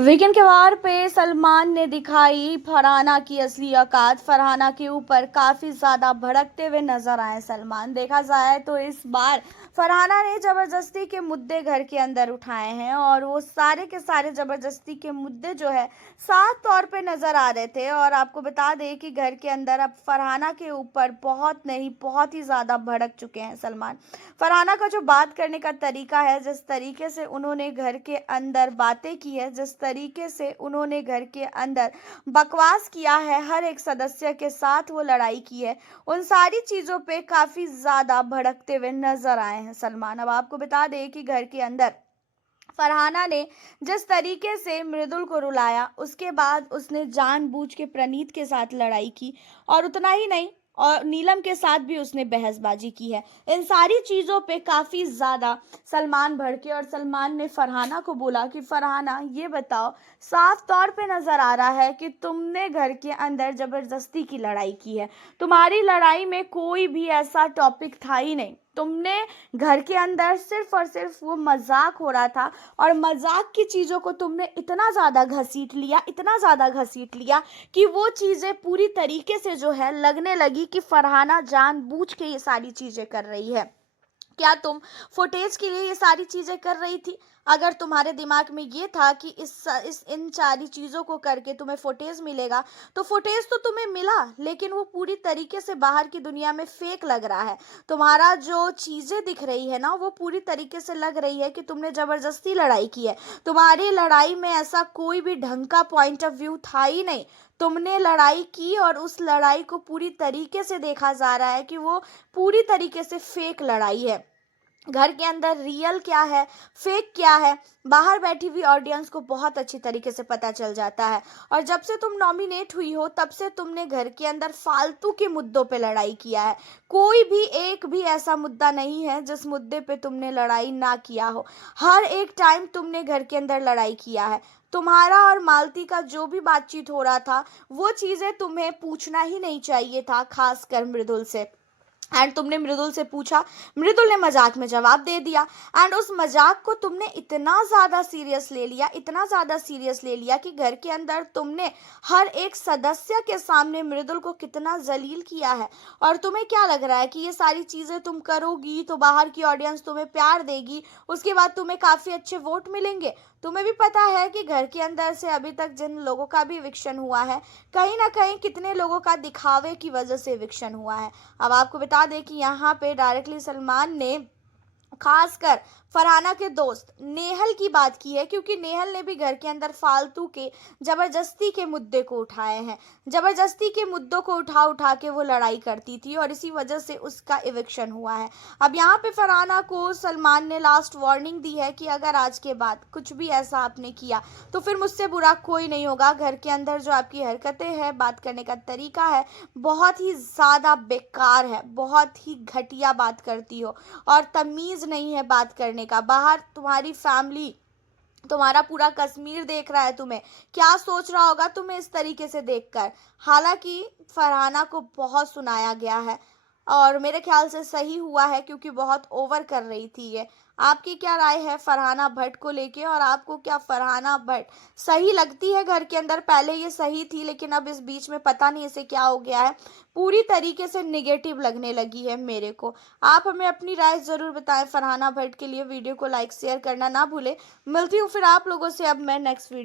Weekend के वार पे सलमान ने दिखाई फरहाना की असली औकात। फरहाना के ऊपर काफी ज्यादा भड़कते हुए नजर आए सलमान। देखा जाए तो इस बार फरहाना ने जबरदस्ती के मुद्दे घर के अंदर उठाए हैं और वो सारे के सारे जबरदस्ती के मुद्दे जो है साफ तौर पे नजर आ रहे थे। और आपको बता दें कि घर के अंदर अब फरहाना के ऊपर बहुत नहीं बहुत ही ज्यादा भड़क चुके हैं सलमान। फरहाना का जो बात करने का तरीका है, जिस तरीके से उन्होंने घर के अंदर बातें की है, जिस तरीके से उन्होंने घर के अंदर बकवास किया है, हर एक सदस्य के साथ वो लड़ाई की है, उन सारी चीज़ों पे काफ़ी ज़्यादा भड़कते हुए नजर आए हैं सलमान। अब आपको बता दें कि घर के अंदर फरहाना ने जिस तरीके से मृदुल को रुलाया, उसके बाद उसने जानबूझ के प्रणीत के साथ लड़ाई की और उतना ही नहीं, और नीलम के साथ भी उसने बहसबाजी की है। इन सारी चीज़ों पे काफ़ी ज़्यादा सलमान भड़के और सलमान ने फरहाना को बोला कि फरहाना ये बताओ, साफ तौर पे नज़र आ रहा है कि तुमने घर के अंदर ज़बरदस्ती की लड़ाई की है। तुम्हारी लड़ाई में कोई भी ऐसा टॉपिक था ही नहीं। तुमने घर के अंदर सिर्फ और सिर्फ वो मजाक हो रहा था और मजाक की चीज़ों को तुमने इतना ज़्यादा घसीट लिया, इतना ज़्यादा घसीट लिया कि वो चीज़ें पूरी तरीके से जो है लगने लगी कि फरहाना जानबूझ के ये सारी चीज़ें कर रही है। क्या तुम फुटेज के लिए ये सारी चीजें कर रही थी? अगर तुम्हारे दिमाग में ये था कि इस इन सारी चीजों को करके तुम्हें फुटेज मिलेगा, तो फुटेज तो तुम्हें मिला, लेकिन वो पूरी तरीके से बाहर की दुनिया में फेक लग रहा है। तुम्हारा जो चीजें दिख रही है ना, वो पूरी तरीके से लग रही है कि तुमने जबरदस्ती लड़ाई की है। तुम्हारी लड़ाई में ऐसा कोई भी ढंग का पॉइंट ऑफ व्यू था ही नहीं। तुमने लड़ाई की और उस लड़ाई को पूरी तरीके से देखा जा रहा है कि वो पूरी तरीके से फेक लड़ाई है। घर के अंदर रियल क्या है, फेक क्या है, बाहर बैठी हुई ऑडियंस को बहुत अच्छी तरीके से पता चल जाता है। और जब से तुम नॉमिनेट हुई हो, तब से तुमने घर के अंदर फालतू के मुद्दों पे लड़ाई किया है। कोई भी एक भी ऐसा मुद्दा नहीं है जिस मुद्दे पे तुमने लड़ाई ना किया हो। हर एक टाइम तुमने घर के अंदर लड़ाई किया है। तुम्हारा और मालती का जो भी बातचीत हो रहा था, वो चीज़ें तुम्हें पूछना ही नहीं चाहिए था, खासकर मृदुल से। एंड तुमने मृदुल से पूछा, मृदुल ने मजाक में जवाब दे दिया। एंड उस मजाक को तुमने इतना ज़्यादा सीरियस ले लिया, इतना ज़्यादा सीरियस ले लिया कि घर के अंदर तुमने हर एक सदस्य के सामने मृदुल को कितना जलील किया है। और तुम्हें क्या लग रहा है कि ये सारी चीज़ें तुम करोगी तो बाहर की ऑडियंस तुम्हें प्यार देगी, उसके बाद तुम्हें काफ़ी अच्छे वोट मिलेंगे? तुम्हें भी पता है कि घर के अंदर से अभी तक जिन लोगों का भी इविक्शन हुआ है, कहीं ना कहीं कितने लोगों का दिखावे की वजह से इविक्शन हुआ है। अब आपको बता दें कि यहाँ पे डायरेक्टली सलमान ने खासकर फरहाना के दोस्त नेहल की बात की है, क्योंकि नेहल ने भी घर के अंदर फालतू के जबरदस्ती के मुद्दे को उठाए हैं। जबरदस्ती के मुद्दों को उठा उठा के वो लड़ाई करती थी और इसी वजह से उसका इविक्शन हुआ है। अब यहाँ पे फरहाना को सलमान ने लास्ट वार्निंग दी है कि अगर आज के बाद कुछ भी ऐसा आपने किया तो फिर मुझसे बुरा कोई नहीं होगा। घर के अंदर जो आपकी हरकतें हैं, बात करने का तरीका है, बहुत ही ज़्यादा बेकार है, बहुत ही घटिया बात करती हो और तमीज़ नहीं है बात करने का। बाहर तुम्हारी फैमिली, तुम्हारा पूरा कश्मीर देख रहा है, तुम्हें क्या सोच रहा होगा तुम्हें इस तरीके से देखकर। हालांकि फरहाना को बहुत सुनाया गया है और मेरे ख्याल से सही हुआ है, क्योंकि बहुत ओवर कर रही थी ये। आपकी क्या राय है फरहाना भट्ट को लेके, और आपको क्या फरहाना भट्ट सही लगती है घर के अंदर? पहले ये सही थी, लेकिन अब इस बीच में पता नहीं इसे क्या हो गया है, पूरी तरीके से निगेटिव लगने लगी है मेरे को। आप हमें अपनी राय ज़रूर बताएं फरहाना भट्ट के लिए। वीडियो को लाइक शेयर करना ना भूलें। मिलती हूँ फिर आप लोगों से अब मैं नेक्स्ट वीडियो